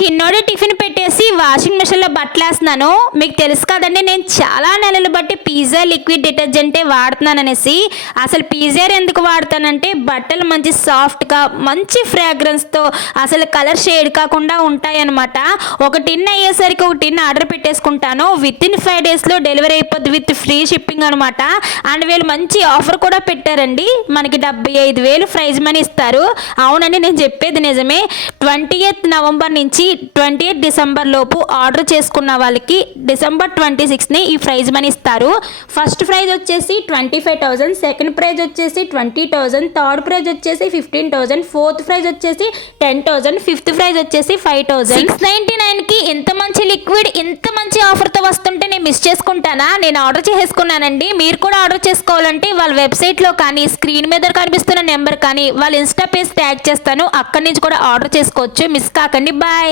చిన్నోడు టిఫిన్ పెట్టేసి వాషింగ్ మిషన్లో బట్టలు వేస్తున్నాను. మీకు తెలుసు కదండి, నేను చాలా నెలలు బట్టి పిజ్జా లిక్విడ్ డిటర్జెంటే వాడుతున్నాను అనేసి. అసలు పిజ్జా ఎందుకు వాడతానంటే బట్టలు మంచి సాఫ్ట్గా మంచి ఫ్రాగ్రెన్స్తో అసలు కలర్ షేడ్ కాకుండా ఉంటాయన్నమాట. ఒక టిన్ అయ్యేసరికి ఒక టిన్ ఆర్డర్ పెట్టేసుకుంటాను. విత్ ఇన్ 5 డేస్లో డెలివరీ అయిపోద్ది విత్ ఫ్రీ షిప్పింగ్ అనమాట. అండ్ వీళ్ళు మంచి ఆఫర్ కూడా పెట్టారండి. మనకి 75,000 ప్రైజ్ మనీ ఇస్తారు. అవునండి, నేను చెప్పేది నిజమే. 20th నవంబర్ నుంచి 28th డిసెంబర్ లోపు ఆర్డర్ చేసుకున్న వాళ్ళకి డిసెంబర్ 26ని ఈ ప్రైజ్ మనీ ఇస్తారు. ఫస్ట్ ప్రైజ్ వచ్చేసి 25,000, సెకండ్ ప్రైజ్ వచ్చేసి 20,000, థర్డ్ ప్రైజ్ వచ్చేసి 15,000, ఫోర్త్ ప్రైజ్ వచ్చేసి 10,000, ఫిఫ్త్ ప్రైజ్ వచ్చేసి 5,000. 699కి ఇంత మంచి లిక్విడ్ ఇంత మంచి ఆఫర్తో వస్తుంటే నేను మిస్ చేసుకుంటానా? నేను ఆర్డర్ చేసుకున్నానండి. మీరు కూడా ఆర్డర్ చేసుకోవాలంటే వాళ్ళ వెబ్సైట్లో కానీ స్క్రీన్ మీద కనిపిస్తున్న నెంబర్ కానీ వాళ్ళ ఇన్స్టా పేజ్ ట్యాగ్ చేస్తాను, అక్కడి నుంచి కూడా ఆర్డర్ చేసుకోవచ్చు. మిస్ కాకండి. బాయ్.